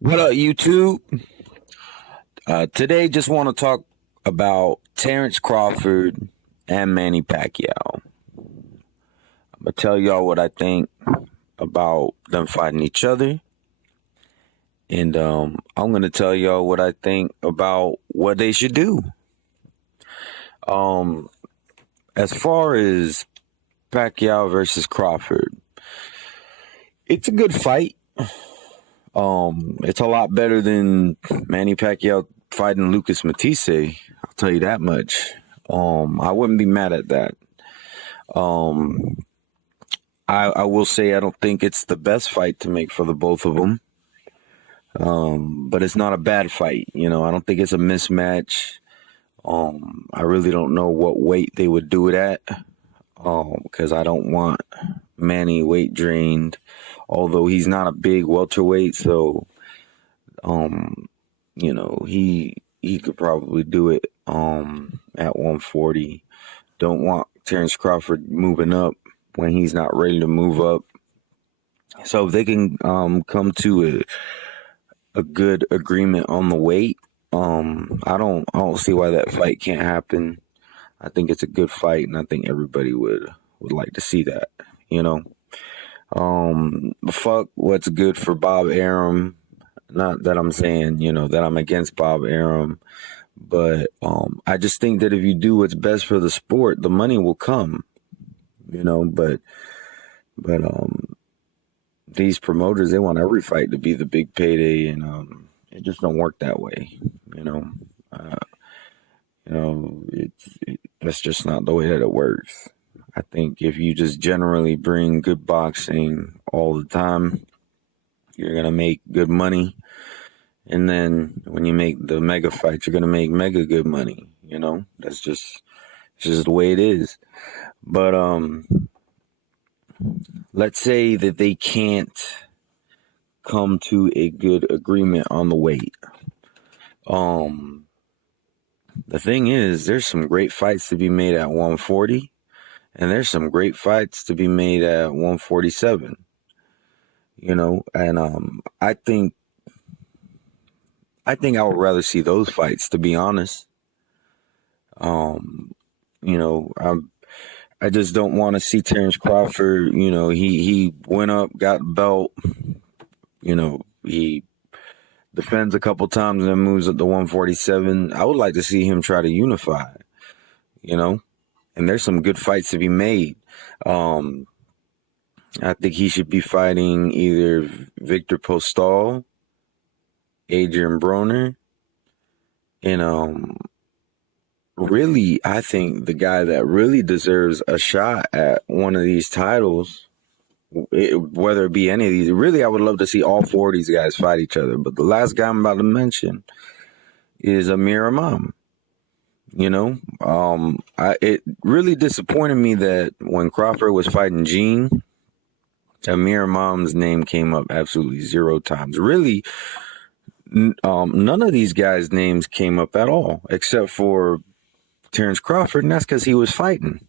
What up, YouTube? Today, just want to talk about Terrence Crawford and Manny Pacquiao. I'm gonna tell y'all what I think about them fighting each other, and I'm gonna tell y'all what I think about what they should do. Um, as far as Pacquiao versus Crawford, it's a good fight. It's a lot better than Manny Pacquiao fighting Lucas Matisse. I'll tell you that much. I wouldn't be mad at that. Um, I will say I don't think it's the best fight to make for the both of them. But it's not a bad fight. I don't think it's a mismatch. I really don't know what weight they would do it at. Because I don't want Manny weight drained. Although he's not a big welterweight, so he could probably do it at 140. Don't want Terrence Crawford moving up when he's not ready to move up. So if they can come to a good agreement on the weight, I don't see why that fight can't happen. I think it's a good fight, and I think everybody would like to see that. Fuck what's good for Bob Arum. Not that I'm saying, that I'm against Bob Arum, but I just think that if you do what's best for the sport, the money will come. But these promoters, they want every fight to be the big payday, and it just don't work that way. You know, uh, that's just not the way that it works. I think if you just generally bring good boxing all the time, you're gonna make good money. And then when you make the mega fights, you're gonna make mega good money. That's just the way it is. But let's say that they can't come to a good agreement on the weight. The thing is, there's some great fights to be made at 140, and there's some great fights to be made at 147. And I think I would rather see those fights, to be honest. Um, I just don't want to see Terrence Crawford. He went up, got the belt. He defends a couple times and then moves up to 147. I would like to see him try to unify. And there's some good fights to be made. I think he should be fighting either Victor Postol, Adrian Broner, and really, I think the guy that really deserves a shot at one of these titles, whether it be any of these, really, I would love to see all four of these guys fight each other. But the last guy I'm about to mention is Amir Imam. It really disappointed me that when Crawford was fighting Gene, Amir Imam's name came up absolutely zero times. Really, none of these guys' names came up at all, except for Terrence Crawford, and that's because he was fighting,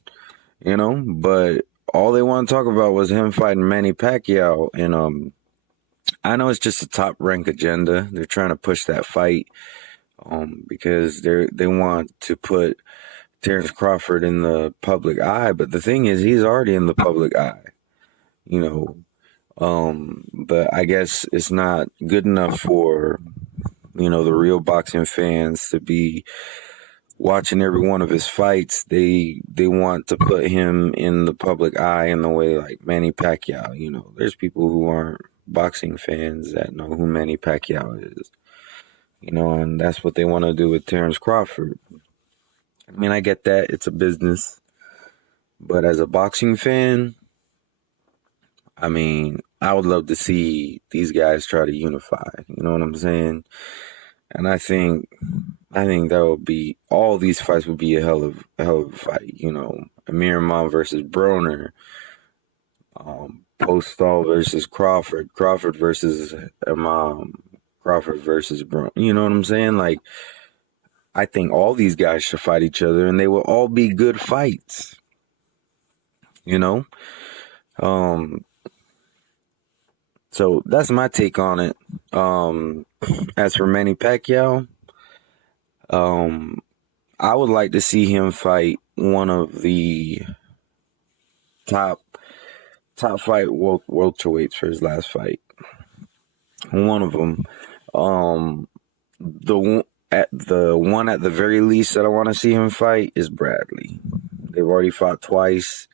But all they want to talk about was him fighting Manny Pacquiao, and I know it's just a top rank agenda. They're trying to push that fight because they want to put Terrence Crawford in the public eye, but the thing is, he's already in the public eye, you know. But I guess it's not good enough for the real boxing fans to be watching every one of his fights. They want to put him in the public eye in the way like Manny Pacquiao. There's people who aren't boxing fans that know who Manny Pacquiao is. And that's what they want to do with Terrence Crawford. I mean, I get that it's a business, but as a boxing fan, I mean, I would love to see these guys try to unify. You know what I'm saying? And I think that would be, all these fights would be a hell of a fight. Amir Imam versus Broner, Postol versus Crawford, Crawford versus Imam, Crawford versus Broner. You know what I'm saying? Like, I think all these guys should fight each other, and they will all be good fights. So that's my take on it. As for Manny Pacquiao, um, I would like to see him fight one of the top fight welterweights for his last fight. One of them. Um, the one at the very least that I want to see him fight is Bradley. They've already fought twice.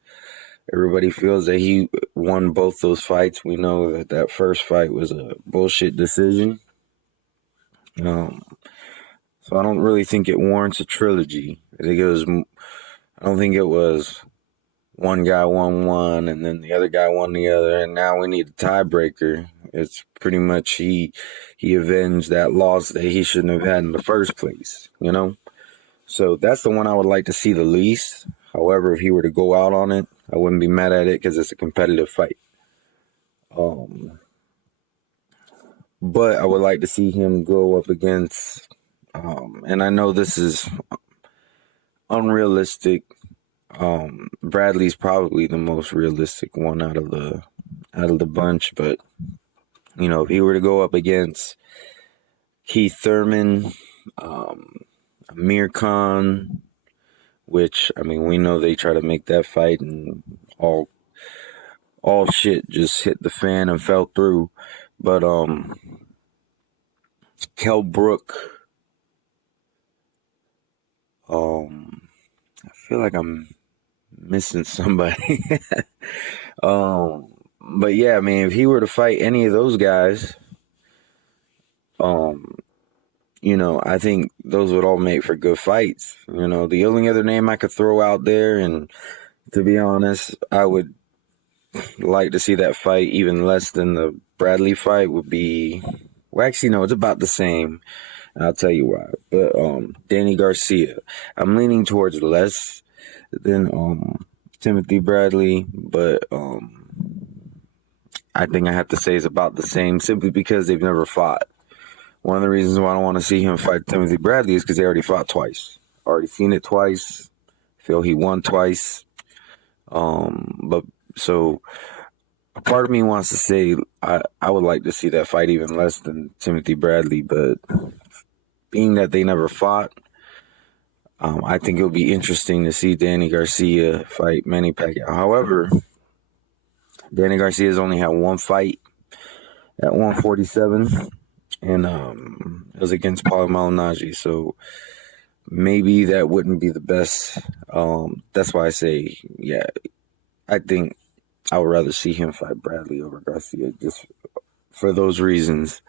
Everybody feels that he won both those fights. We know that that first fight was a bullshit decision. So I don't really think it warrants a trilogy. I don't think it was one guy won one and then the other guy won the other, and now we need a tiebreaker. It's pretty much he avenged that loss that he shouldn't have had in the first place, you know? So that's the one I would like to see the least. However, if he were to go out on it, I wouldn't be mad at it because it's a competitive fight. But I would like to see him go up against, and I know this is unrealistic. Bradley's probably the most realistic one out of the bunch, but you know, if he were to go up against Keith Thurman, Amir Khan, which I mean we know they try to make that fight and all shit just hit the fan and fell through. But Kell Brook, I feel like I'm missing somebody. But yeah, I mean, if he were to fight any of those guys, you know, I think those would all make for good fights. You know, the only other name I could throw out there, and to be honest, I would like to see that fight even less than the Bradley fight would be. Well, actually, no, it's about the same. I'll tell you why. But Danny Garcia, I'm leaning towards less than Timothy Bradley, but I think I have to say it's about the same simply because they've never fought. One of the reasons why I don't want to see him fight Timothy Bradley is because they already fought twice. Already seen it twice. Feel he won twice. But so a part of me wants to say I would like to see that fight even less than Timothy Bradley, but being that they never fought, I think it'll be interesting to see Danny Garcia fight Manny Pacquiao. However, Danny Garcia's only had one fight at 147, and it was against Paulo Malignaggi, so maybe that wouldn't be the best. That's why I say, yeah, I think I would rather see him fight Bradley over Garcia just for those reasons.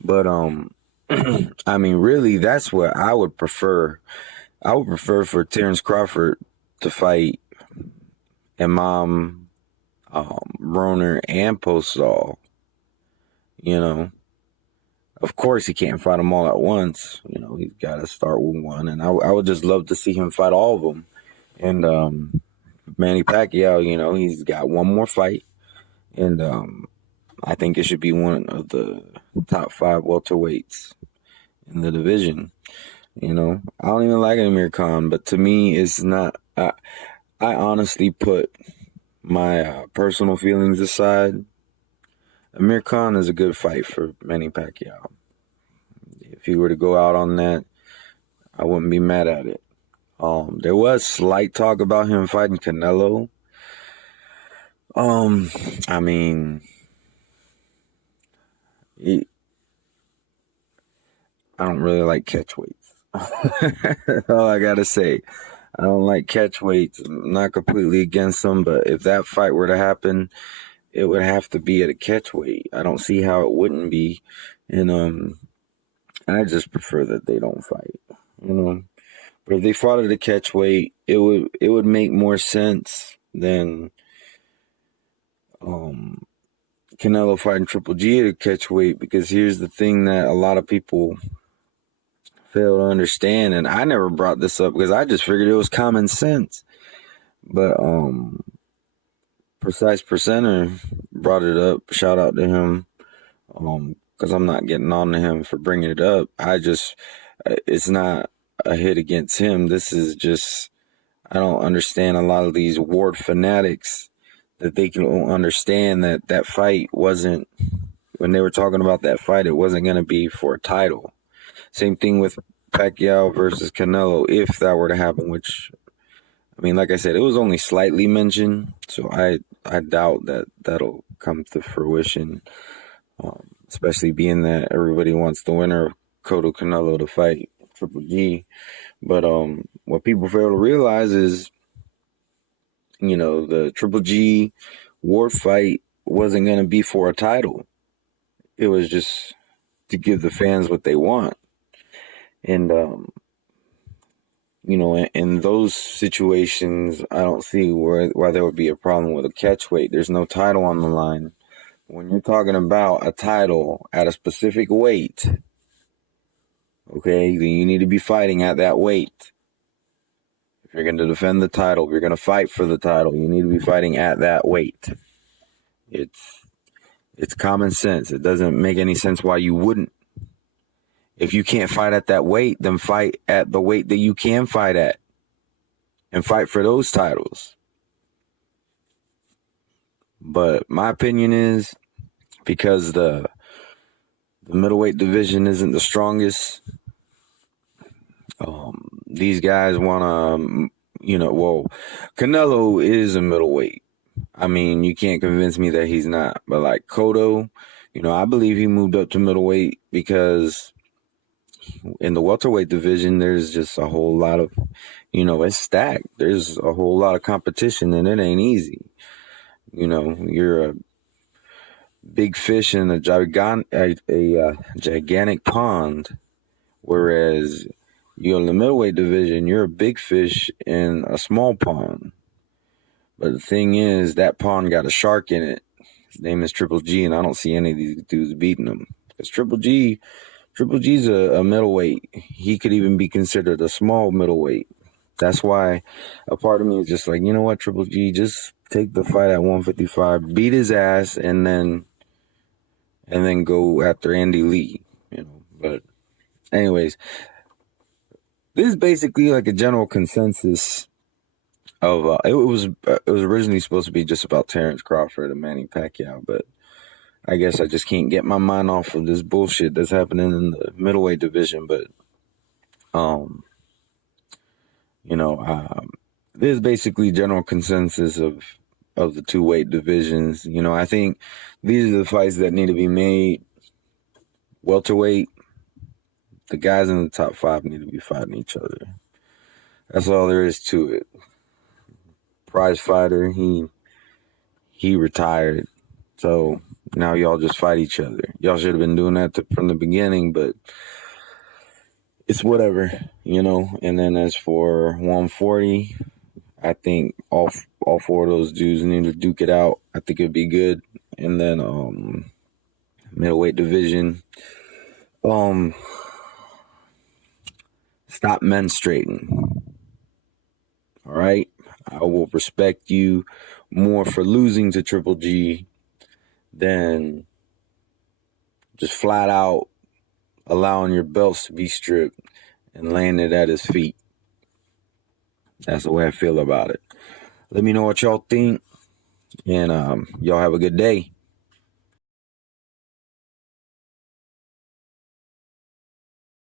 But I mean, really, that's what I would prefer. I would prefer for Terrence Crawford to fight Imam, Broner, and Postol. You know, of course he can't fight them all at once. You know, he's got to start with one, and I would just love to see him fight all of them. And Manny Pacquiao, you know, he's got one more fight, and I think it should be one of the top 5 welterweights in the division. You know, I don't even like Amir Khan, but to me, it's not. I honestly put my personal feelings aside. Amir Khan is a good fight for Manny Pacquiao. If he were to go out on that, I wouldn't be mad at it. There was slight talk about him fighting Canelo. I mean, I don't really like catch weights. That's all I gotta say. I don't like catch weights. I'm not completely against them, but if that fight were to happen, it would have to be at a catch weight. I don't see how it wouldn't be. And I just prefer that they don't fight. You know. But if they fought at a catch weight, it would make more sense than Canelo fighting Triple G at a catch weight, because here's the thing that a lot of people fail to understand, and I never brought this up because I just figured it was common sense. But Precise Percenter brought it up. Shout out to him, because I'm not getting on to him for bringing it up. It's not a hit against him. This is just, I don't understand a lot of these Ward fanatics that they can understand that fight wasn't when they were talking about that fight, it wasn't going to be for a title. Same thing with Pacquiao versus Canelo, if that were to happen, which, I mean, like I said, it was only slightly mentioned, so I doubt that that'll come to fruition, especially being that everybody wants the winner of Cotto Canelo to fight Triple G. But what people fail to realize is, the Triple G war fight wasn't going to be for a title. It was just to give the fans what they want. And, in those situations, I don't see why there would be a problem with a catchweight. There's no title on the line. When you're talking about a title at a specific weight, okay, then you need to be fighting at that weight. If you're going to defend the title, if you're going to fight for the title, you need to be fighting at that weight. It's common sense. It doesn't make any sense why you wouldn't. If you can't fight at that weight, then fight at the weight that you can fight at and fight for those titles. But my opinion is, because the middleweight division isn't the strongest, these guys want to, Canelo is a middleweight. I mean, you can't convince me that he's not. But like Cotto, I believe he moved up to middleweight because in the welterweight division, there's just a whole lot of, it's stacked. There's a whole lot of competition, and it ain't easy. You're a big fish in a gigantic pond, whereas you're in the middleweight division, you're a big fish in a small pond. But the thing is, that pond got a shark in it. His name is Triple G, and I don't see any of these dudes beating him. Because Triple G's a middleweight. He could even be considered a small middleweight. That's why a part of me is just like, you know what, Triple G, just take the fight at 155, beat his ass, and then go after Andy Lee. But anyways, this is basically like a general consensus of it was originally supposed to be just about Terrence Crawford and Manny Pacquiao, but I guess I just can't get my mind off of this bullshit that's happening in the middleweight division. But there's basically general consensus of the two weight divisions. I think these are the fights that need to be made. Welterweight, the guys in the top 5 need to be fighting each other. That's all there is to it. Prize fighter, he retired, so now y'all just fight each other. Y'all should have been doing that from the beginning, but it's whatever, And then as for 140, I think all 4 of those dudes need to duke it out. I think it'd be good. And then middleweight division, stop menstruating. All right? I will respect you more for losing to Triple G than just flat out allowing your belts to be stripped and laying it at his feet. That's the way I feel about it. Let me know what y'all think, and y'all have a good day.